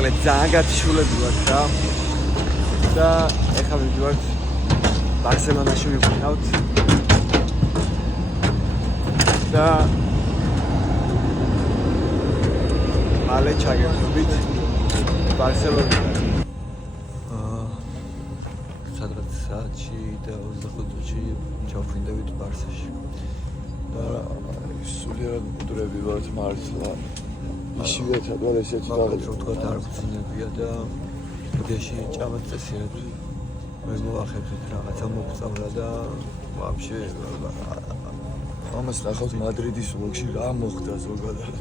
მოკლედ ძალიან გათიშულები ვართ რა. და ეხლა მივდივართ ბარსელონაში მივყავთ. და მალე ჩაგერთვით ბარსელონიდან. სადღაც საათში და 25 წუთში ჩავფრინდებით ბარსაში. და სულიერად მკვდრები ვართ მართლა. ისივეთად ვარ ესეც მაგათ რო თქვა არ გძინებია და უდეში ჭამეთ წესიერ მე მოახერხეთ რაღაცა მოგწავლა და ვაფშე ამას ნახავთ მადრიდის ვლოგში რა მოხდა ზოგადად.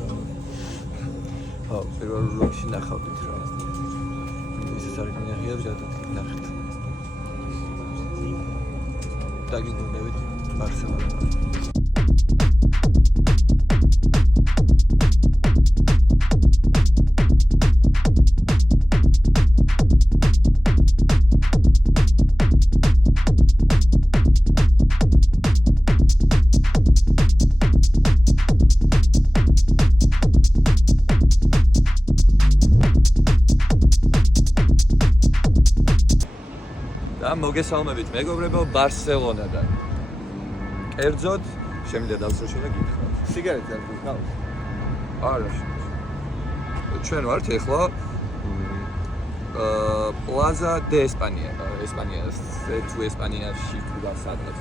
პირველ ვლოგში ნახავდით რა. ისე არ გინახია ჯადოთ ნახეთ. დაგიგუნდებით ბარსელონაში. მოგესალმებით მეგობრებო ბარსელონადან. კერძოდ შემიძლია დავსროშო და გითხრათ. სიგარეტი არ გიყავს? არა. ჩვენ ვართ ეხლა პლაზა დე ესპანია, ესპანიაზე თუ ესპანიაში თუ სადღაც.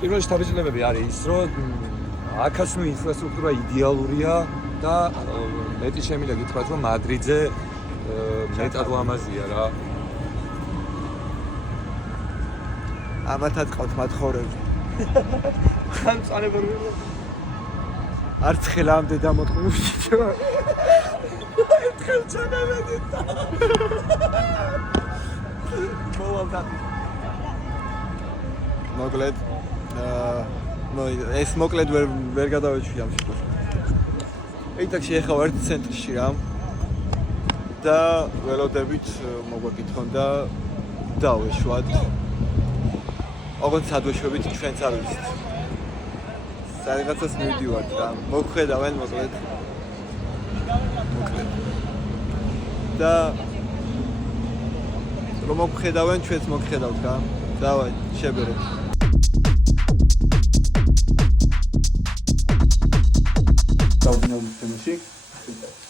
პირველი შთაბეჭდილებები არის ის, რომ აქაც ნუ ინფრასტრუქტურა იდეალურია და მეტი შემიძლია გითხრათ, რომ მადრიდზე მეტად ლამაზია რა. ამათაც ყავთ მათხოვრები. ხან წანებორი. არც ხელამდე დამოტყუში. ერთხელ ჩანავედით. მოვალდა. მოკლედ ეს მოკლედ ვერ გადავეჩვი ამ შემთხვევაში. ეიტაკში ახლა ვარ ცენტრში რა. და ველოდებით მოგვაკითხონ და დავეშვათ. ოღონდ სადვეშვებით ჩვენც არ ვიცით. სადღაცას მივდივართ რა. მოგხედავენ მოკლედ. და რომ მოგხედავენ ჩვენც მოგხედავთ რა. დავაი, შებერეთ. დავდინავთ თემაში.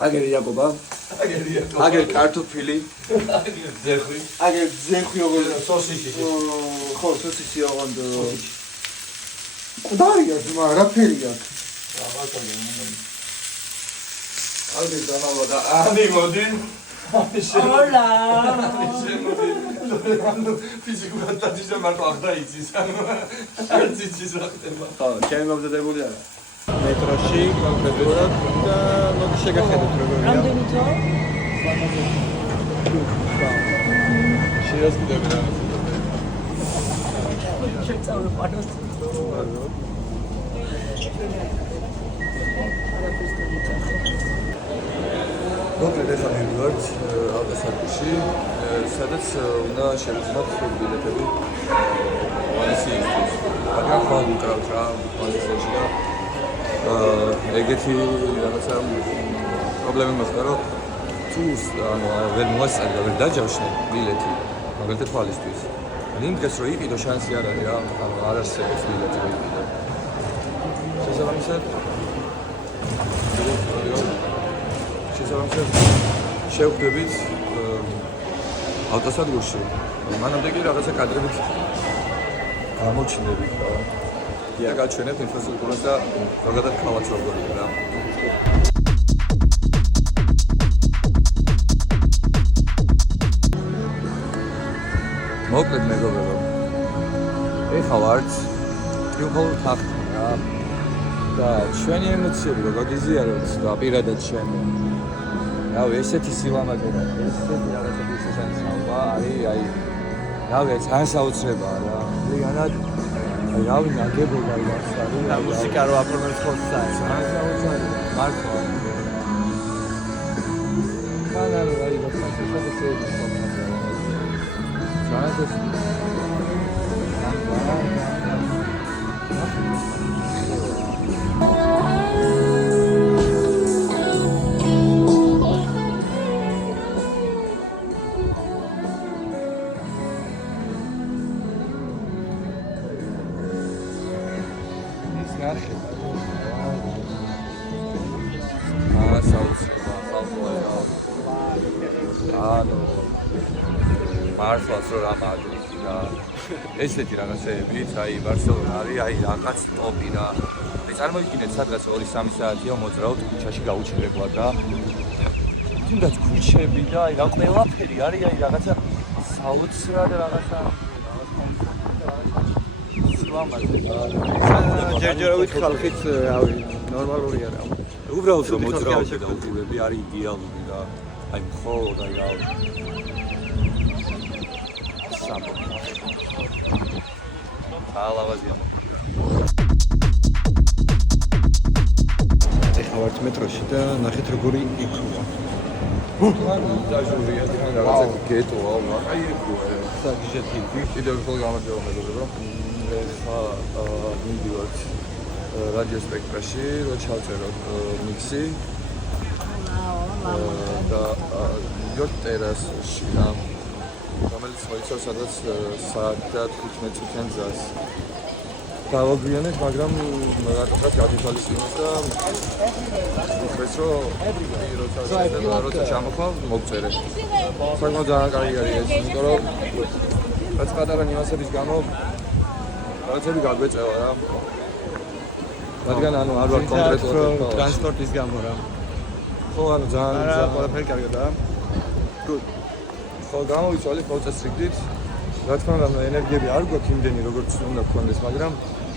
აგერ იაკობა. აგერ კარტოფილი. აგერ ძეხვი ოღონდ სოსისი. ხო, სოსისი ოღონდ. ყდარია ძმა, რა ფერია? აგერ დაავალა და ანი მოდი. Hola. ფიზიკურად დაძიჭა მარტო ახდა იცის. არ ძიჭის რა ხდება. ხო, ჩემი მომზადებული არა. მეტროში კონკრეტულად და მოდი შეგახედოთ როგორია. რამდენი დრო? შეასკიდები რა. შეწავლე პაროს. მოკლედ ეხლა მივდივართ ავტოსადგურში, სადაც უნდა შევიძინოთ ბილეთები ვალენსიისთვის. მაგრამ ხო უკრავთ რა ვალენსიაში და ეგეთი რაღაცა პრობლემა მოხდა, რომ თუ ვერ მოასწრა ვერ დაჯავშნე ბილეთი მაგალითად თვალისთვის. იმ დღეს რო იყიდო შანსი არ არის რა, არ არსებობს ბილეთი ვიყიდო. შესაბამისად შევხვდებით ავტოსადგურში. მანამდე კი რაღაცა კადრებით გამოჩნდებით რა. და გაჩვენებთ ინფრასტრუქტურას და ზოგადად ქალაქს როგორია რა. მოკლედ მეგობრებო. ეხლა ვართ ტრიუმფალურ თაღთან რა. და ჩვენი ემოციები როგორ გიზიაროთ და პირადად ჩემი. რავი, ესეთი სილამაზე და ესეთი რაღაცების შესაძლებლობა არის, რავი, ძალიან საოცრებაა რა. ლიგანად რავი, ნაგებობა ის არის. და მუსიკა რო აპრობებს ხოლმე ძალიან საოცრია. მართლა. ხანარ რა იყო შესაძლებელი ხოლმე. ძალიან ნახე. საუცხოა, ხალხოა. ანუ მართლაც რა მადრიდი რა. ესეთი რაღაცეებით, აი ბარსელონა არის, აი რაღაც ტოპი რა. წარმოიდგინეთ, სადღაც 2-3 საათია მოძრაობთ ქუჩაში გაუჩერებლად რა. თუნდაც ქუჩები და აი რა ყველაფერი არის, აი რაღაცა საოცრად რაღაცა ჯერჯერობით ხალხით, რავი, ნორმალური არა. უბრალოდ მოძრაობდი და უყურები არის იდეალური რა. აი მხოლოდ აი რა. ალავაზია. ეხლა ვართ მეტროში და ნახეთ როგორი იქრუა. დაჟურია რაღაცა გეტოა, აი იქრუა. საგიჟეთი. კიდევ ხოლმე გამარჯობა მეგობრებო. ეხლა მივიდივართ რადიო სპექტრაში, რომ ჩავწეროთ მიქსი. და იოთ ტერასში რა. რომელიც მოიცავს სადღაც საათ და 15 წუთიან გზას. დავაგვიანეთ, მაგრამ რატომაც გადითვალისწინოთ და უხეს რომ როცა ჩამოხვალ, მოგწერე. საკმაოდ ძალიან კარგი არის ეს, იმიტომ რომ რაც პატარა ნიუანსების გამო რაღაცები გაგვეწევა რა. რადგან ანუ არ ვარ კონკრეტულად ტრანსპორტის გამო რა. ხო, ანუ ძალიან ყველაფერი კარგადაა. Good. ხო, გამოვიცვალეთ პროცესრიგდით. რა თქმა უნდა, ენერგიები არ გვაქვს იმდენი, როგორც უნდა გქონდეს, მაგრამ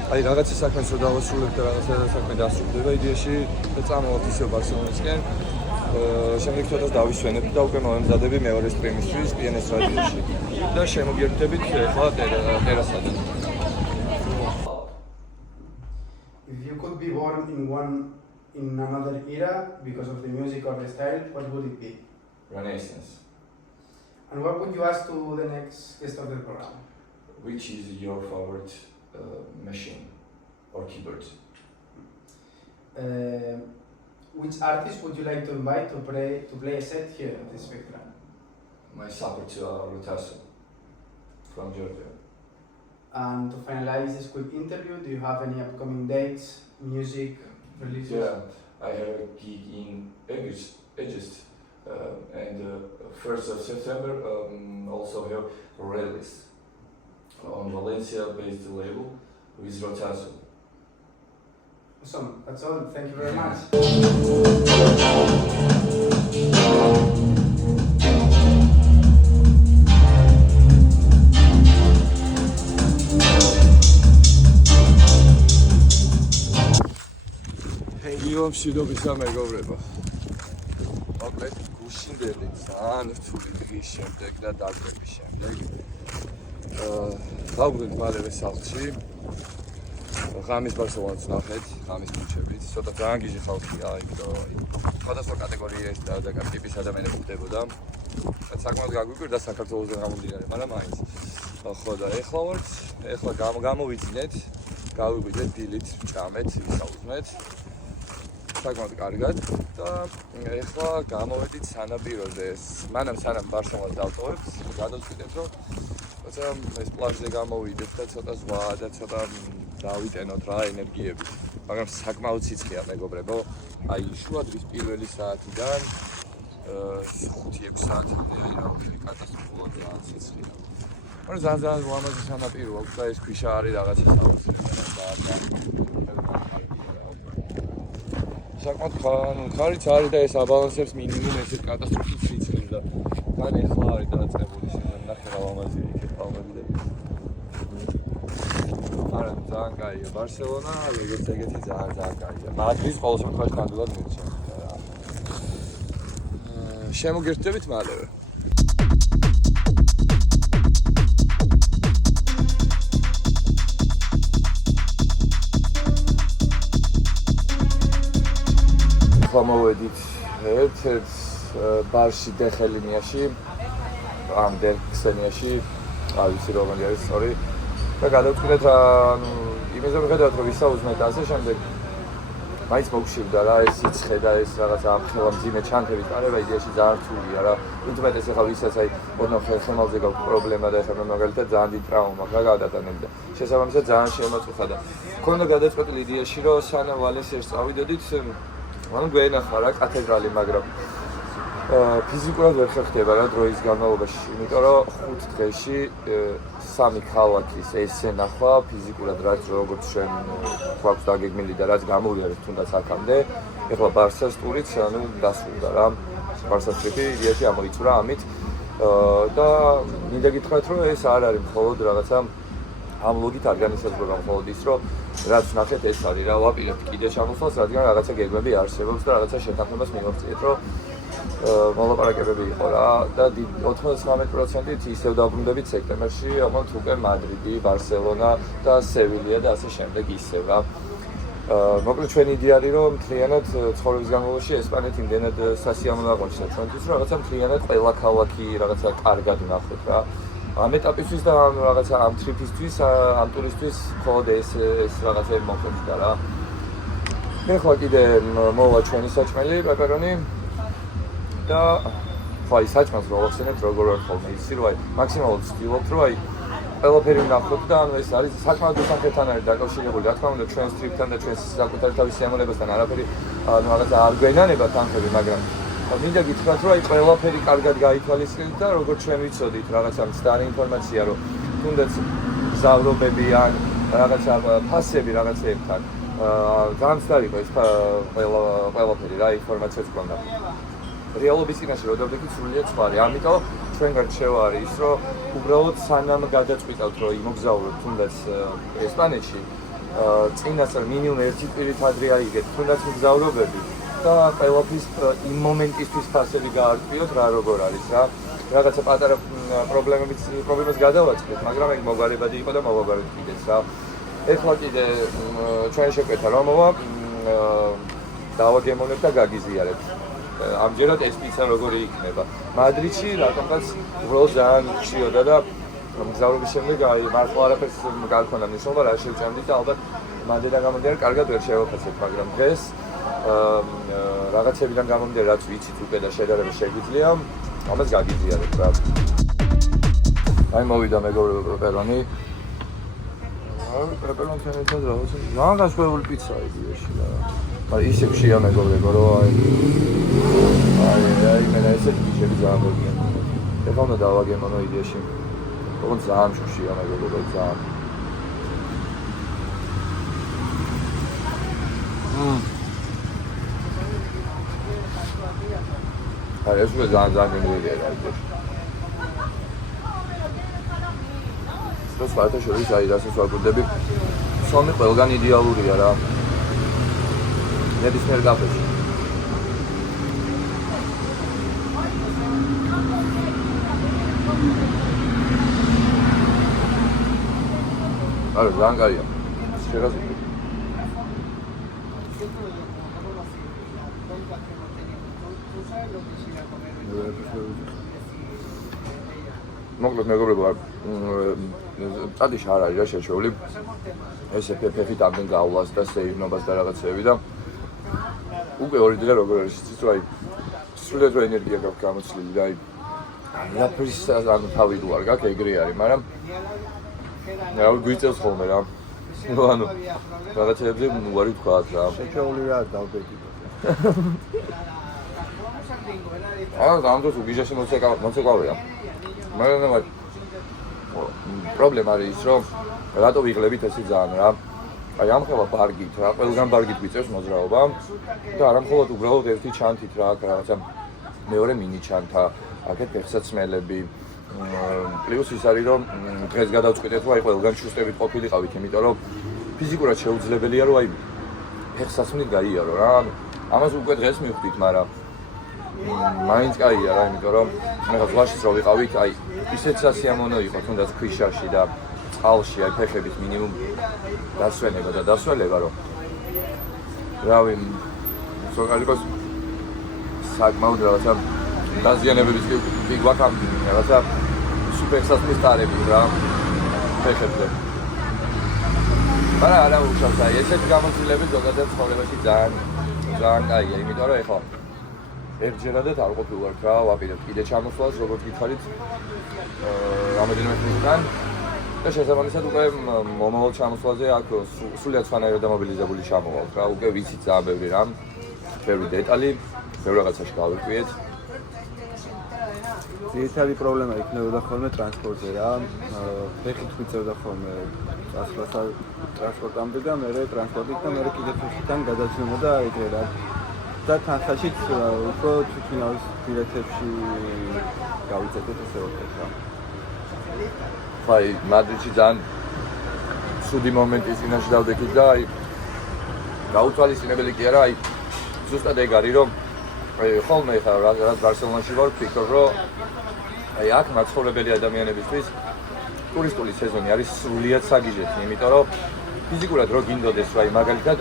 აი რაღაცა საქმეს რომ დავასრულებ და რაღაცა საქმე დასრულდება იდეაში და წამოვართ ისევ ბარსელონისკენ. შემდეგ ცოტას დავისვენებ და უკვე მომემზადები მეორე სტრიმისთვის PNS რადიოში. და შემოგიერთდებით ახლა ტერასადან. If you could be born in another era because of the music or the style, what would it be? Renaissance. And what would you ask to the next guest of the program? Which is your favorite machine or keyboard? Which artist would you like to invite to play a set here at the Spectrum? My supporter Rotasso from Georgia. And to finalize this quick interview, do you have any upcoming dates, music, releases? Yeah, I have a gig in August and 1st of September also have a release on Valencia-based label with Rotasso. Awesome, that's all. Thank you very much. იო მშვიდობისა მეგობრებო. მოკლედ გუშინდელი ძალიან რთული დღის შემდეგ და დაკვების შემდეგ დავბრუნდით მალევე სახლში. ღამის ბარსელონას ნახეთ, ღამის ქუჩებით. ცოტა ძალიან გიჟი ხალხია, იმიტომ სხვადასხვა კატეგორიის და ტიპის ადამიანები ხდებოდა. საკმაოდ გაგვიკვირდა საქართველოსდან გამომდინარე, მაგრამ მაინც. ხო და ეხლა გამოვიძინეთ, გავიგვიძეთ დილით, ჭამეთ, ვისაუბრეთ. საკმაოდ კარგად და ეხლა გამოვედით სანაპიროზე. სანამ ბარსელონას დავტოვებთ, გადავწყვიტეთ, რომ თორსა ეს პლაჟზე გამოვიდეთ და ცოტა ზღვა და ცოტა დავიტენოთ რა ენერგიები. მაგრამ საკმაოდ სიცხეა მეგობრებო. აი შუადღის პირველი საათიდან 5-6 საათამდე აი რა ვთქვი, კატასტროფულად ძალიან სიცხეა. მაგრამ ძალიან ლამაზი სანაპირო აქვს და ეს ქვიშა არის რაღაცა საოცრებად და საკმაოდ ხარიც არის და ეს აბალანსებს მინიმუმ ესეთ კატასტროფის სიცხეს და თან ეხლა არის დაწყებული შენ ნახე რა ლამაზია იქ პალმები და არა ძალიან კაია ბარსელონა როგორც ეგეთი ძალიან კაია მადრიდს ყოველ შემთხვევაში ნამდვილად მირჩევთ რა შემოგერთდებით მალევე მოვედით ერთ-ერთ ბარში დეხელინიაში ამ დეხელინიაში არ ვიცი რომელი არის სწორი და გადავწყვიტეთ იმაზე მიხედავთ რომ ვისაუბრეთ ასე შემდეგ მაინც მოგშივდა რა ეს სიცხე და ეს რაღაცა ამხელა მძიმე ჩანთების პარება იდეაში ძალიან რთულია რა. უთმეტეს ახლა ვისაც აი ოდნავ ხემალზე გაქვს პრობლემა და ეხლა მაგალითად ძალიან დიდი ტრავმა რა გადატანები და შესაბამისად ძალიან შემოწუხა და მქონდა გადაწყვეტილი იდეაში რომ სანამ ვალენსიაში წავიდოდით ანუ გვენახა რა კათედრალი მაგრამ ფიზიკურად ვერ ხერხდება რა დროის განმავლობაში იმიტომ რომ 5 დღეში 3 ქალაქის ესე ნახვა ფიზიკურად რაც როგორც ჩვენ გვაქვს დაგეგმილი და რაც გამოვიარეთ თუნდაც აქამდე ეხლა ბარსას ტურიც ანუ დასრულდა რა ბარსას ტრიპი იდეაში ამოიწურა ამით და მინდა გითხრათ რომ ეს არ არის მხოლოდ რაღაცა ამ ლოგით არ განისაზღვრება მხოლოდ ის რომ რაც ნახეთ ეს არის რა ვაპირებთ კიდე ჩამოსვლას რადგან რაღაცა გეგმები არსებობს და რაღაცა შეთანხმებას მივაღწიეთ რომ მოლაპარაკებები იყო რა და 99%-ით ისევ დაბრუნდებით სექტემბერში, ამათ უკვე მადრიდი, ბარსელონა და სევილია და ასე შემდეგ ისევ რა. მოკლედ ჩვენი იდეა არის რომ მთლიანად ცხოვრების განმავლობაში ესპანეთი იმდენად სასიამოვნო აღმოჩნდა ჩვენთვის რომ რაღაცა მთლიანად ყველა ქალაქი რაღაცა კარგად ნახოთ რა. ამ ეტაპისთვის და რაღაცა ამ ტრიპისთვის, ამ ტურისთვის მხოლოდ ეს რაღაცები მოხდა რა. ეხლა კიდე მოვა ჩვენი საჭმელი პეპერონი და ხო ის საჭმელს რო ვახსენებთ როგორ არ ხოლმე იცი რომ აი მაქსიმალურად ვცდილობთ რომ აი ყველაფერი ვნახოთ და ანუ ეს არის საკმაოდ უსახელთან არის დაკავშირებული რა თქმა უნდა ჩვენს ტრიპთან და ჩვენს საკუთარი თავის სიამოვნებასთან არაფერი ანუ რაღაცა არ გვენანება თანხები მაგრამ მინდა გითხრათ რომ აი ყველაფერი კარგად გაითვალისწინეთ და როგორც ჩვენ ვიცოდით რაღაცა მცდარი ინფორმაცია რომ თუნდაც გზავრობები ან რაღაცა ფასები რაღაცეებთან ძალიან მცდარი იყო ეს ყველაფერი რა ინფორმაციაც გვქონდა რეალობის წინაშე რომ დავდექით სრულიად სხვა არის. ამიტომ ჩვენგან რჩევა არის ის, რომ უბრალოდ სანამ გადაწყვიტავთ, რომ იმოგზაუროთ თუნდაც ესპანეთში, წინასწარ მინიმუმ 1 კვირით ადრე აიგეთ თუნდაც მგზავრობები და ყველაფრის იმ მომენტისთვის ფასები გაარკვიოთ რა როგორ არის რა. რაღაცა პატარა პრობლემას გადავაწყდეთ, მაგრამ ეგ მოგარებადი იყო და მოვაბარეთ კიდეც რა. ეხლა კიდე ჩვენი შეკვეთა რომ მოვა დავაგემოვნებთ და გაგიზიარებთ. ამჯერად ეს პიცა როგორი იქნება. მადრიდში რატომღაც უბრალოდ ძალიან ხშირია და მგზავრობის შემდეგ აი მართლა არაფერს არ ქონდა მნიშვნელობა რა შევჭამდით და ალბათ მანდიდან გამომდინარე კარგად ვერ შევაფასებ, მაგრამ დღეს რაღაცებიდან გამომდინარე რაც ვიცით უკვე და შედარება შეგვიძლია, ამას გაგიზიარებთ რა. აი მოვიდა მეგობრებო პეპერონი. პეპერონი თანაც რაღაცა ძალიან გასხვავებული პიცაა იდეაში რა. მაგრამ ისე ხშია მეგობრებო რომ აი მე ესეთი ბიჭები ძალიან მოგიან. ეხლა უნდა დავაგემოვნო იდეაში. როგორც ძალიან ხშია მეგობრებო ძალიან. აი ეს უკვე ძალიან გემრიელია რა იდეაში. ეს ფაქტია შორის აი რასაც ვაკვირდები სომი ყველგან იდეალურია რა. ნებისმიერ კაფეში. არა, ძალიან კარგია. შეგასწავლე. მოკლედ მეგობრებო, წადიში არ არის რა შეჩეული. ესე ფეფით ამდენ გავლას და სეირნობას და რაღაცეები და უკვე ორი დღე როგორ არის იცით რომ აი სრულად რო ენერგია გაქვს გამოცლილი და აი რაფრის ანუ თავი რო არ გაქვს ეგრე არის მაგრამ რა გვიწევს ხოლმე რა ანუ რაღაცეებზე უარი თქვათ რა შეჩეული რა დავბედი აა დამძოს უგიჟაში მოცეკვავია მაგრამ პრობლემა არის ის რომ რატო ვიღლებით ესე ძალიან რა აი ამხელა ბარგით რა, ყველგან ბარგით გვიწევს მოძრაობა და არა მხოლოდ უბრალოდ ერთი ჩანთით რა, აქ რაღაცა მეორე მინი ჩანთა, აქეთ ფეხსაცმელები. პლუს ის არის რომ დღეს გადავწყვიტეთ რომ აი ყველგან შუსტებით ყოფილიყავით, იმიტომ რომ ფიზიკურად შეუძლებელია რომ აი ფეხსაცმლით გაიარო რა. ამას უკვე დღეს მივხვდით, მაგრამ მაინც კაია რა, იმიტომ რომ მე ზღვაშიც რო ვიყავით, აი ისეთ სასიამოვნო იყო თუნდაც ქვიშაში და წყალში აი ფეხების მინიმუმ დასვენება და დასვენება რომ რავი სოკალიკოს საკმაოდ რაღაცა დაზიანებების კი გვაქვს რაღაცა სუპერსასმის ტარები რა ფეხებზე მაგრამ არა უშავს აი ესეთი გამოცდილები ზოგადად ცხოვრებაში ძალიან კაია, იმიტომ რომ ეხლა ერთჯერადად არ ყოფილვართ რა, ვაპირებთ კიდე ჩამოსვლას, როგორც გითხარით, რამოდენიმე ხნისგან და შესაბამისად უკვე მომავალ ჩამოსვლაზე აქ სულიად სხვანაირად დამობილიზებული ჩამოვალთ რა, უკვე ვიცით ძალიან ბევრი რამ, ბევრი დეტალი, ბევრ რაღაცაში გავირკვიეთ. ძირითადი პრობლემა იქნებოდა ხოლმე ტრანსპორტზე რა. ფეხით ვიწევდა ხოლმე წასვლას ტრანსპორტამდე და მე ტრანსპორტით და მე კიდე ფეხიდან გადაცემოდა ეგრე რა. და თანხაშიც უფრო თვითმფრინავის ბილეთებში გავიწევდეთ ესე ვთქვათ რა. აი მადრიდში ძალიან ცუდი მომენტი წინაშე დავდექით და აი გაუთვალისწინებელი კი არა, აი ზუსტად ეგ არის რომ აი ხოლმე ხა რა ბარსელონაში ვარ, ვფიქრობ რომ აი აქ მაცხოვრებელი ადამიანებისთვის ტურისტული სეზონი არის სრულიად საგიჟეთი, იმიტომ რომ ფიზიკურად რო გინდოდეს რა, მაგალითად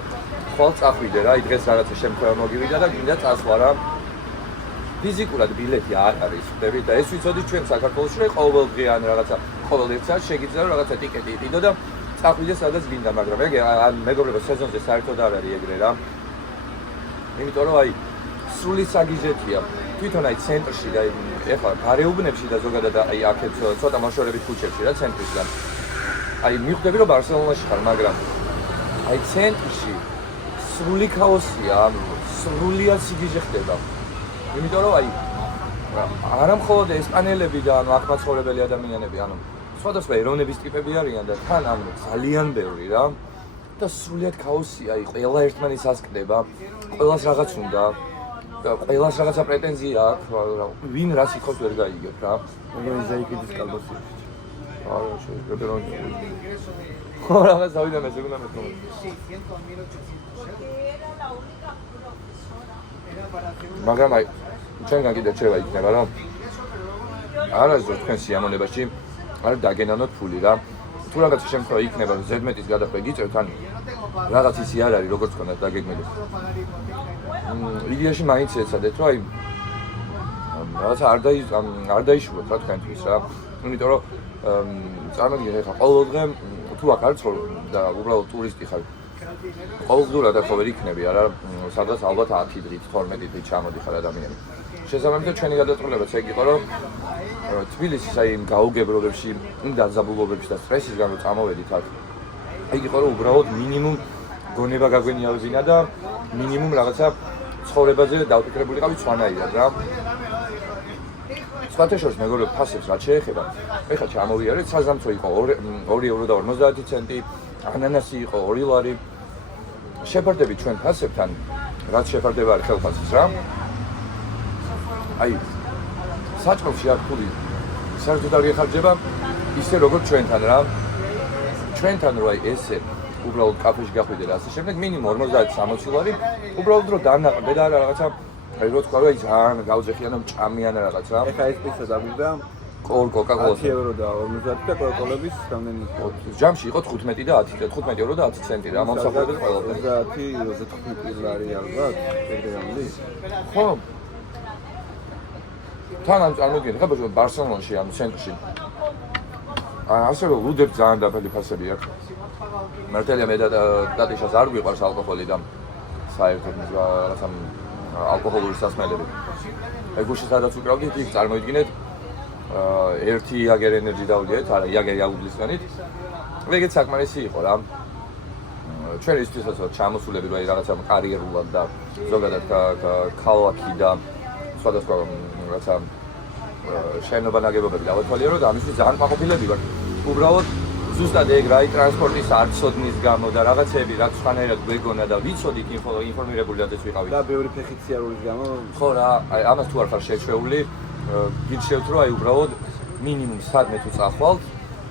ხვალ წახვიდე რა, დღეს რაღაცა შემთხვევა მოგივიდა და გინდა წასვლა რა. ფიზიკურად ბილეთი არ არის, ხდები და ეს ვიცოდით ჩვენ საქართველოში რომ ყოველდღე ან რაღაცა ყოველ ერთ საათს შეგიძლია რომ რაღაცა ტიკეტი იყიდო და წახვიდე სადაც გინდა, მაგრამ ეგ მეგობრებო სეზონზე საერთოდ არ არის ეგრე რა. იმიტომ რომ აი სრული საგიჟეთია. თვითონ აი ცენტრში და ეხლა გარეუბნებში და ზოგადად აი აქეთ ცოტა მოშორებით ქუჩებში რა ცენტრისგან. აი მიხვდები რომ ბარსელონაში ხარ, მაგრამ აი ცენტრში სრული ქაოსია, სრულიად სიგიჟე ხდება. იმიტომ რომ აი არა მხოლოდ ესპანელები და აქ მაცხოვრებელი ადამიანები, ანუ სხვადასხვა ეროვნების ტიპები არიან და თან ანუ ძალიან ბევრი რა. და სრულიად ქაოსია, აი ყველა ერთმანეთს ასკდება, ყველას რაღაც უნდა და ყველას რაღაცა პრეტენზია აქვს, ვინ რას იხოს ვერ გაიგებ რა. ეგრე ზაიკიდის კალბოსი. არა, შეიძლება რომ ხო რაღაც ავიდა მე ზეგუნა მე თქო. მაგრამ აი ჩვენგან კიდე რჩევა იქნება რომ არასდროს თქვენ სიამოვნებაში არ დაგენანოთ ფული რა. თუ რაღაცა შემთხვევა იქნება ზედმეტის გადახვე გიწევთ ან რაღაც ისი არ არის როგორც ხონდათ დაგეგმილი. იდეაში მაინც ეცადეთ რომ აი რაღაცა არ დაიშუროთ რა თქვენთვის რა. იმიტომ რომ წარმოგიდგენთ ხა ყოველდღე თუ აქ არ ცხოვრობ და უბრალოდ ტურისტი ხარ ყოველდღურად ახლა ვერ იქნები არა სადღაც ალბათ 10 დღით 12 დღით ჩამოდიხარ ადამიანი. შესაბამისად ჩვენი გადაწყვეტილებაც ეგ იყო რომ თბილისის აი იმ გაუგებრობებში, იმ დაძაბულობებში და სტრესისგან რომ წამოვედით აქ. ეგ იყო რომ უბრალოდ მინიმუმ გონება გაგვენიავებინა და მინიმუმ რაღაცა ცხოვრებაზე დავფიქრებულიყავი სხვანაირად რა. სხვათა შორის მეგობრებო ფასებს რაც შეეხება, ეხლა ჩამოვიარეთ, საზამთრო იყო 2.50 ანანასი იყო 2 ლარი. შეფარდებით ჩვენ ფასებთან, რაც შეფარდება არის ხელფასის რა. აი საჭმელში აქ ფული საერთოდ არ იხარჯება ისე როგორც ჩვენთან რა. ჩვენთან რო აი ესე უბრალოდ კაფეში გახვიდე და ასე შემდეგ მინიმუმ 50-60 ლარი უბრალოდ რო დანაყრდე და რაღაცა აი რო თქვა რომ აი ძალიან გავძეხიან და მჭამიან რაღაც რა. ეხა ეს პიცა დავიდა კოკაკოლას 10 евро და 50 და კოკაკოლების რამდენი ჯამში იყო 15 და 10 15 евро და 10 ценტი რა მომსახურებელ ყველაფერი 30 ლარი ალბათ ეგრე ამბის ხო თან ამ წარმოგიდგენთ ხა ბარსელონაში ანუ ცენტრში ასე რომ ლუდერ ძალიან დაბალი ფასები აქვს მართალია მე და დატიშას არ გვიყვარს ალკოჰოლი და საერთოდ რაღაცა ალკოჰოლური სასმელები აი გუშინ სადაც უკრავდით იქ წარმოიდგინეთ ერთი იაგერ ენერგი დავდიეთ, არა იაგერ იაუდლისგანით. ეგეც საკმარისი იყო რა. ჩვენ ისთვისაც ჩამოსულები რა რაღაცა კარიერულად და ზოგადად ქალაქი და სხვადასხვა რაღაცა შენობა ნაგებობები დავათვალიერო და ამისთვის ძალიან ყოფილები ვარ. უბრალოდ ზუსტად ეგ რა ტრანსპორტის არცოდნის გამო და რაღაცები რაც სხვანაირად გვეგონა და ვიცოდით ინფორმირებული რადგან ვიყავით. და ბევრი ფეხით სიარულის გამო ხო რა, აი ამას თუ არ ხარ შეჩვეული გიჩვევთ რომ აი უბრალოდ მინიმუმ სადმე თუ წახვალთ,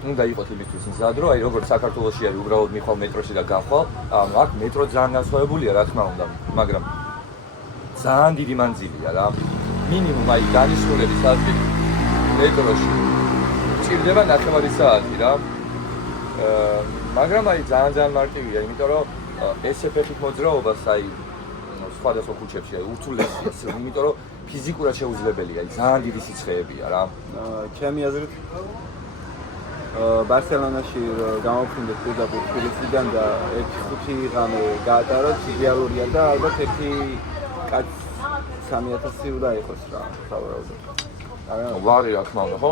უნდა იყოთ იმისთვის მზად რომ აი როგორც საქართველოში არის უბრალოდ მიხვალ მეტროში და გახვალ, ანუ აქ მეტრო ძალიან განსხვავებულია რა თქმა უნდა, მაგრამ ძალიან დიდი მანძილია რა. მინიმუმ აი დანიშნულების ადგილი მეტროში ჭირდება 9 საათი რა. მაგრამ აი ძალიან მარტივია, იმიტომ რომ ესე ფეხით მოძრაობას აი სხვადასხვა ქუჩებში აი ურთულესია, იმიტომ რომ ფიზიკურად შეუძლებელია, ძალიან დიდი სიცხეებია რა. ჩემი აზრით ბარსელონაში გამოვხინდეთ პირდაპირ თბილისიდან და 1-5 ღამე გაატაროთ, იდეალურია და ალბათ 1 კაც 3000 უნდა იყოს რა, სავარაუდოდ. ვარი რა თქმა უნდა, ხო?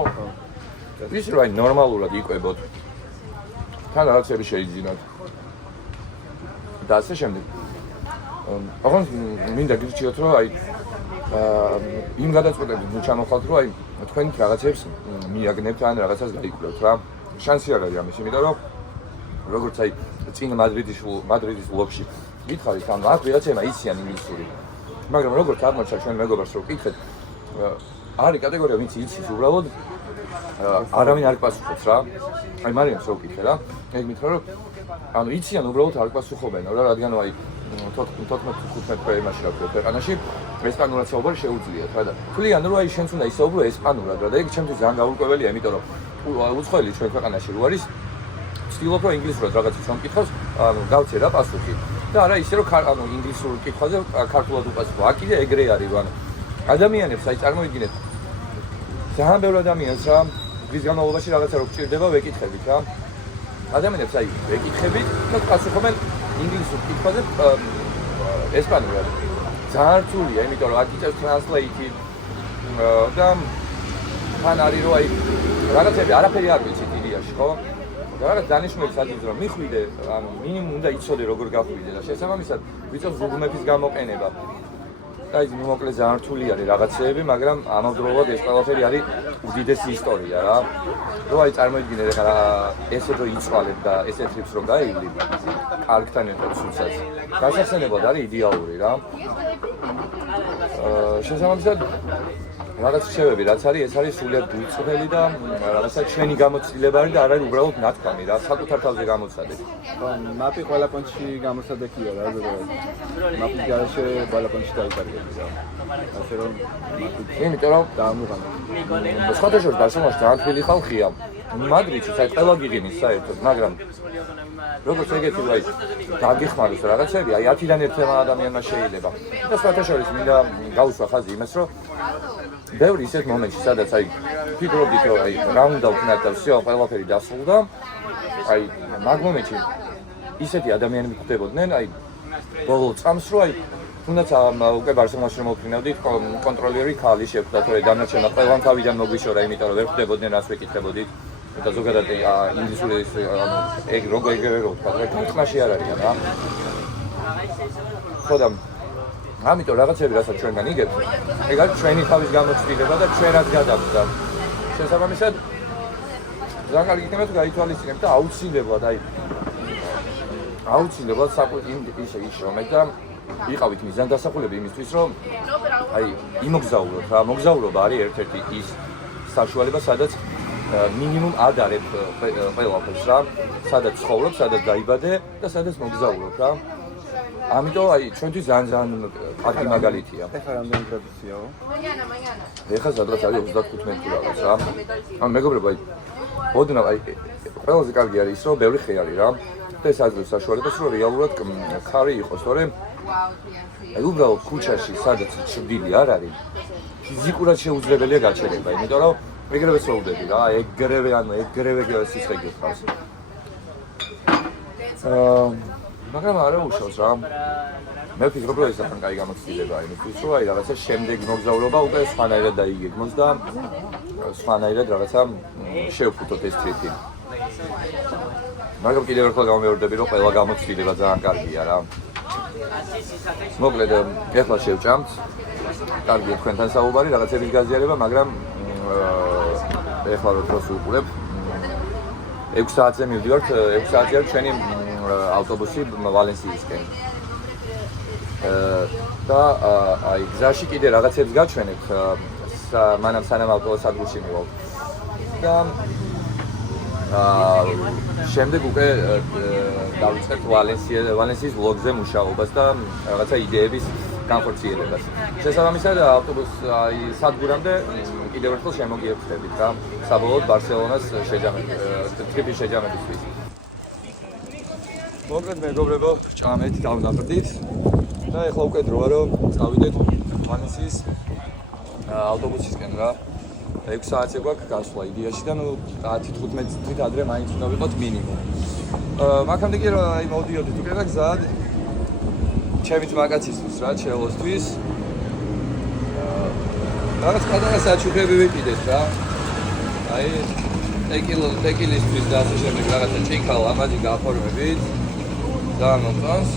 ის რა ნორმალურად იკვებოთ. თან რაღაცები შეიძინოთ. და ასე შემდეგ. აღარ მინდა გირჩიოთ რომ აი იმ გადაწყვეტებით ნუ ჩამოხვალთ რომ აი თქვენ რაღაცებს მიაგნებთ ან რაღაცას გაიკვლევთ რა. შანსი არ არის ამის, იმიტომ რომ როგორც აი წინ მადრიდის ბლოგში გითხარით, ან აქ ვიღაცებმა იციან ინგლისური. მაგრამ როგორც აღმოჩნდა ჩვენ მეგობარს რომ ვკითხეთ, არის კატეგორია ვინც იცის უბრალოდ არავინ არ პასუხობს რა. აი მარიამს რო ვკითხე რა. ეგ მითხრა რომ ანუ იციან უბრალოდ არ პასუხობენ რა, რადგან აი 14-15 თვე იმაში რა ქვია ქვეყანაში ესპანურად საუბარი შეუძლიათ რა და თვლიან რომ აი შენც უნდა ისაუბრო ესპანურად რა და ეგ ჩემთვის ძალიან გაურკვეველია, იმიტომ რომ უცხოელი ჩვენ ქვეყანაში რო არის ვცდილობ რომ ინგლისურად რაღაცა ჩამკითხავს, ანუ გავცე რა პასუხი და არა ისე რომ ანუ ინგლისურ კითხვაზე ქართულად უპასუხო. აქ კიდე ეგრე არის რომ ადამიანებს აი წარმოიდგინეთ ძალიან ბევრი ადამიანს რა ვის განმავლობაში რაღაცა რო გჭირდება ვეკითხებით რა. ადამიანებს აი ვეკითხებით და პასუხობენ ინგლისურ კითხვაზე ესპანურად. ძალიან რთულია, იმიტომ რომ აქ იწევს translate და თან არის რომ აი რაღაცები არაფერი არ ვიცით იდეაში, ხო? და რაღაც დანიშნულებს აძლევს რომ მიხვიდე, ანუ მინიმუმ უნდა იცოდე როგორ გახვიდე და შესაბამისად ვიცოდი Google-ის გამოყენება. და ის მოკლედ ძალიან რთული არის რაღაცეები, მაგრამ ამავდროულად ეს ყველაფერი არის უდიდესი ისტორია რა. რომ აი წარმოიდგინე რა ესე რომ იცვალებ და ესეთ რიფს რომ გაივლი, კარგთან ერთად სულსაც. გასახსენებლად არის იდეალური რა. შესაბამისად რაღაც რჩევები რაც არის, ეს არის სულიად გულწრფელი და რაღაცა ჩვენი გამოცდილება არის და არ არის უბრალოდ ნათქვამი რა, საკუთარ თავზე გამოცადეთ. მაპი ყველა პონჩი გამოსადეგია რა, მაპის garaშე ყველა პონჩი დაიკარგები რა. ასე რომ იმიტომ რომ დაამუღანო. სხვათა შორის ბარსელონაში ძალიან თბილი ხალხია. მადრიდში საერთოდ ყველა გიგინის საერთოდ, მაგრამ როგორც ეგეთი აი დაგიხმაროს რაღაცები, აი 10-დან 1 ადამიანმა შეიძლება. და სხვათა შორის მინდა გავუსვა ხაზი იმას, რომ ბევრი ისეთ მომენტში, სადაც აი ფიქრობდით, რომ აი რა უნდა ვქნათ და всё, ყველაფერი დასრულდა. აი მაგ მომენტში ისეთი ადამიანები ხდებოდნენ, აი ბოლო წამს რო აი თუნდაც უკვე ბარსელონაში მოვფრინავდით, კონტროლერი ქალი შეხვდა, თორე დანარჩენმა ყველამ თავიდან მოგვიშორა, იმიტომ რომ ვერ ხდებოდნენ რას ვეკითხებოდით. და ზოგადად ინგლისური ანუ ეგ როგორ ეგრევე რო ვთქვა, რა კითხმაში არ არიან რა. ხო და ამიტომ რაღაცები რასაც ჩვენგან იგებთ, ეგ არის ჩვენი თავის გამოცდილება და ჩვენ რაც გადავხდა. შესაბამისად ძალიან კარგი იქნება თუ გაითვალისწინებთ და აუცილებლად ისე იშრომეთ და იყავით მიზანდასახულები იმისთვის, რომ აი იმოგზაუროთ რა, მოგზაურობა არის ერთ-ერთი ის საშუალება, სადაც მინიმუმ ადარებ ყველაფერს რა, სადაც ცხოვრობ, სადაც დაიბადე და სადაც მოგზაურობ რა. ამიტომ აი ჩვენთვის ძალიან კარგი მაგალითია. ეხლა რამდენი გრადუსიაო? ეხლა სადღაც არის 35 თუ რაღაც რა. ანუ მეგობრებო, აი ოდნავ აი ყველაზე კარგი არის ის, რომ ბევრი ხე არის რა. და ეს აძლევს საშუალებას, რომ რეალურად ხარი იყოს, თორემ აი უბრალოდ ქუჩაში, სადაც ჩრდილი არ არის, ფიზიკურად შეუძლებელია გაჩერება, იმიტომ რომ ეგრევე სოუდები რა, ეგრევე სიცხე გიხავს. მაგრამ არა უშავს რა. მე ვფიქრობ, რომ ეს ძალიან კაი გამოცდილებაა იმისთვის, რომ აი რაღაცა შემდეგ მოგზაურობა უკვე სხვანაირად დაიგეგმოს და სხვანაირად რაღაცა შევფუთოთ ეს ტრიპი. მაგრამ კიდევ ერთხელ გამეორდები, რომ ყველა გამოცდილება ძალიან კარგია რა. მოკლედ, ეხლა შევჭამთ. კარგია თქვენთან საუბარი, რაღაცების გაზიარება, მაგრამ ეხლა რო დროს ვუყურებ 6 საათზე მივდივართ, 6 საათი არის ჩვენი ავტობუსი ვალენსიისკენ. და აი გზაში კიდე რაღაცებს გაჩვენებთ, მანამ სანამ ავტობუსი სადგურში მივალ. და შემდეგ უკვე დავიწყებთ ვალენსიის ვლოგზე მუშაობას და რაღაცა იდეების განხორციელებას. შესაბამისად ავტობუს აი სადგურამდე კიდევ ერთხელ შემოგიერთებით რა, საბოლოოდ ბარსელონას ტრიპის შეჯამებისთვის. მოკლედ მეგობრებო, ჭამეთ, დავნაყრდით და ეხლა უკვე დროა რომ წავიდეთ ვალენსიის ავტობუსისკენ რა. 6 საათზე გვაქვს გასვლა იდეაში და ნუ 10-15 წუთით ადრე მაინც უნდა ვიყოთ მინიმუმ. მაგამდე კი აი მოვდიოდით უკვე და გზად ჩემი მაგაცისთვის რა ჩელოსთვის. რაღაც პატარა საჩუქრები ვიყიდეთ რა. აი ტეკილისთვის და ასე შემდეგ რაღაცა ჭიქა ლამაზი გაფორმებით. ძალიან მომწონს.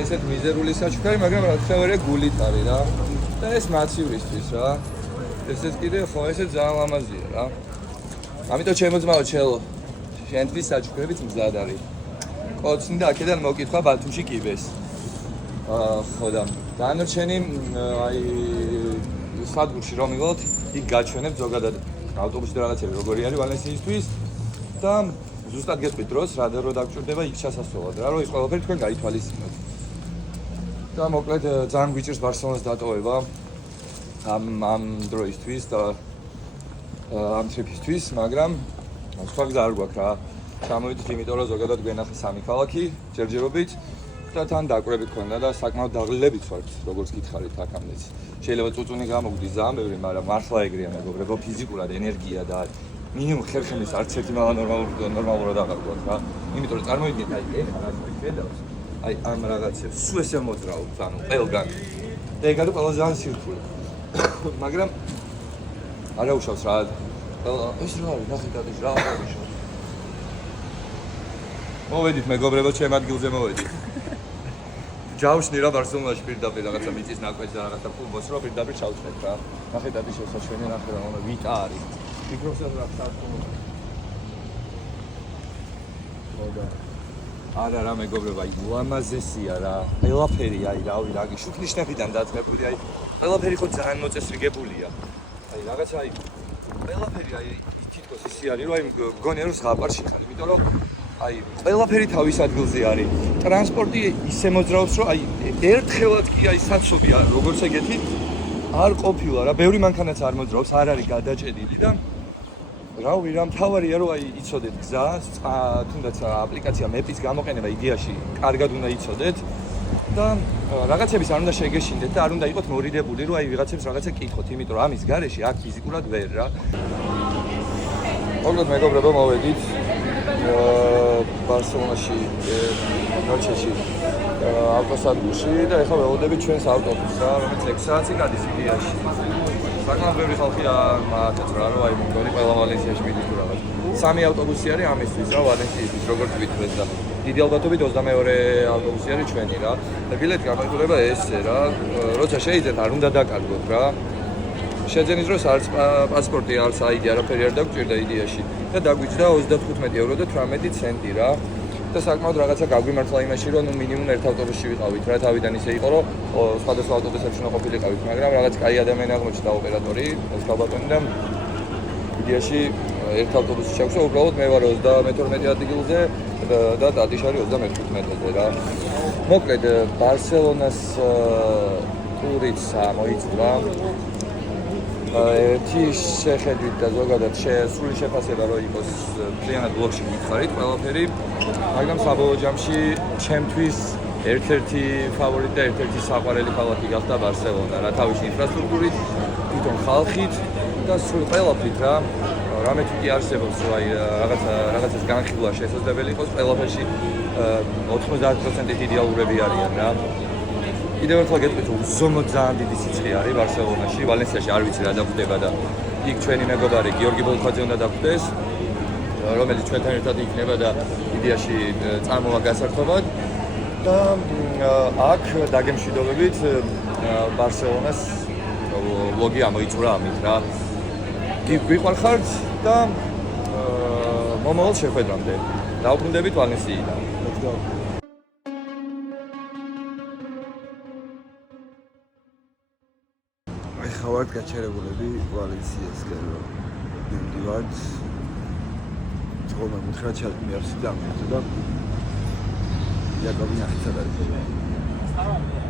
ესეთ მიზერული საჩუქარი, მაგრამ რა თქმა უნდა გულით არის რა. და ეს მაცივრისთვის რა. ესეც კიდე ხო ესეც ძალიან ლამაზია რა. ამიტომ შემოძმაო ჩელო. შენთვის საჩუქრებიც მზად არის. კოცნი და აქედან მოკითხვა ბათუმში კიბეს. ხო და დანარჩენი აი სადგურში რომ მივიღოთ, იქ გაჩვენებ ზოგადად ავტობუსი და რაღაცები როგორი არის ვალენსიისთვის და ზუსტად გეტყვით დროს რა რო დაგჭირდება იქ ჩასასვლელად რა რომ ის ყველაფერი თქვენ გაითვალისწინოთ. და მოკლედ ძალიან გვიჭირს ბარსელონას დატოვება ამ დროისთვის და ამ ტრიპისთვის, მაგრამ სხვა გზა არ გვაქვს რა. ჩამოვიდით იმიტომ რომ ზოგადად გვენახა სამი ქალაქი ჯერჯერობით და თან დაკვირვებით ქონდა და საკმაოდ დაღლილებით ვართ, როგორც გითხარით აქამდეც. შეიძლება წუწუნი გამოგვდის ძალიან ბევრი, მაგრამ მართლა ეგრეა მეგობრებო, ფიზიკურად ენერგია და მინიმუმ ხერხემის არც ერთი მალა ნორმალურად აღარ გვაქვს რა. იმიტომ რომ წარმოიდგინეთ აი ეხლა რაც ვიხედავს, აი ამ რაღაცებს სულ ესე მოძრაობს, ანუ ყველგან. და ეგ არის ყველაზე ძალიან სირთულე. მაგრამ არა უშავს რა. ეს რა არის, ნახეთ ეს რა არის. მოვედით მეგობრებო, ჩემ ადგილზე მოვედით. ჯავშნი რა ბარსელონაში პირდაპირ რაღაცა მიწის ნაკვეთს და რაღაცა ფულბოს რო პირდაპირ ჩავწვეთ რა. ნახეთ ეს შესაშვენი ნახე რა, ვიტა არის. ფიქრობს რა საერთოდ. მოდა. არა რა მეგობრებო, აი ლამაზესია რა. ყველაფერი აი რავი რა, შუქნიშნებიდან დაწმებული აი ყველაფერი ხო ძალიან მოწესრიგებულია. აი რაღაცა აი ყველაფერი აი თითქოს ისე არის რომ აი მგონია რომ ზღაპარში ხარ, იმიტომ რომ აი ყველაფერი თავის ადგილზე არის. ტრანსპორტი ისე მოძრაობს რომ აი ერთხელაც კი აი საცობი როგორც ეგეთი არ ყოფილა რა. ბევრი მანქანაც არ მოძრაობს, არ არის გადაჭედილი და რავი რა მთავარია რომ აი იცოდეთ გზას, თუნდაც აპლიკაცია მეპის გამოყენება იდეაში კარგად უნდა იცოდეთ და რაღაცების არ უნდა შეგეშინდეთ და არ უნდა იყოთ მორიდებული რომ აი ვიღაცებს რაღაცა კითხოთ, იმიტომ რომ ამის გარეშე აქ ფიზიკურად ვერ რა. მოკლედ მეგობრებო, მოვედით ბარსელონაში ნოჩეში ავტოსადგურში და ეხლა ველოდებით ჩვენს ავტობუსს რა, რომელიც 6 საათი გადის იდეაში. საკმაოდ ბევრი ხალხია მათაც რა, რომ აი მგონი ყველა ვალენსიაში მიდის თუ რაღაც. სამი ავტობუსი არის ამისთვის რა, ვალენსიისთვის, როგორც ვიტყვეთ და დიდი ალბათობით 22 ავტობუსი არის ჩვენი რა. და ბილეთი გამოიყურება ესე რა, როცა შეიძეთ არ უნდა დაკარგოთ რა. შეძენის დროს არც პასპორტი, არც ID არაფერი არ დაგჭირდა იდეაში და დაგვიჭდა 35 ევრო და 18 ცენტი რა. და საკმაოდ რაღაცა გაგვიმართლა იმაში, რომ ნუ მინიმუმ ერთ ავტობუსში ვიყავით რა, თავიდან ისე იყო, რომ სხვადასხვა ავტობუსებში უნდა ყოფილიყავით, მაგრამ რაღაც კაი ადამიანი აღმოჩნდა ოპერატორი, ეს ქალბატონი და იდეაში ერთ ავტობუსში ჩავშვა, უბრალოდ მე ვარ 32 ადგილზე და ტატიშ არის 35-ზე რა. მოკლედ ბარსელონას ტურიც მოიწვა. ერთი შეხედვით და ზოგადად სრული შეფასება რო იყოს მთლიანად ბლოგში გითხარით ყველაფერი, მაგრამ საბოლოო ჯამში ჩემთვის ერთ-ერთი ფავორიტი და ერთ-ერთი საყვარელი ქალაქი გახდა ბარსელონა რა, თავისი ინფრასტრუქტურით, თვითონ ხალხით და სრულ ყველაფრით რა. რამე თუ კი არსებობს რომ აი რაღაცას განხილვა შესაძლებელი იყოს, ყველაფერში 90%-ით იდეალურები არიან რა. კიდევ ერთხელ გეტყვით, რომ ზომოდ ძალიან დიდი სიცხე არის ბარსელონაში, ვალენსიაში არ ვიცი რა დაგვდება და იქ ჩვენი მეგობარი გიორგი ბოლქვაძე უნდა დაგვდეს, რომელიც ჩვენთან ერთად იქნება და იდეაში წამოვა გასართობად და აქ დაგემშვიდობებით ბარსელონას ვლოგი ამოიწურა ამით რა. გვიყვარხართ და მომავალ შეხვედრამდე. დავბრუნდებით ვალენსიიდან. Let's go. ხავართ გაჩერებულები ვალენსიასკენ რომ მივდივართ თქო მითხრა ჩალკი არ სიდამეთ და იაკობი ახლა არის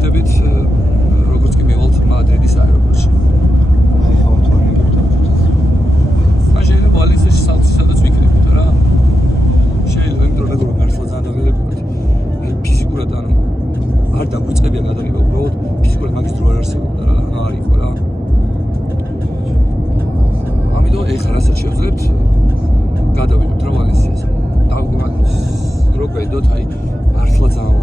ვხვდებით როგორც კი მივალთ მადრიდის აეროპორტში. აი ხო თორემ ან შეიძლება ვალენსიაში სალცი სადაც ვიქნებით რა. შეიძლება იმიტომ რომ როგორ მართლა ძალიან დაგელებოთ. აი ფიზიკურად ანუ არ დაგვიწყებია გადაღება უბრალოდ ფიზიკურად მაგის დრო არ არსებობდა რა, ანუ არ იყო რა. ამიტომ ეხლა რასაც შევძლებთ გადავიდეთ რა ვალენსიაზე. რო გვედოთ აი მართლა ძალიან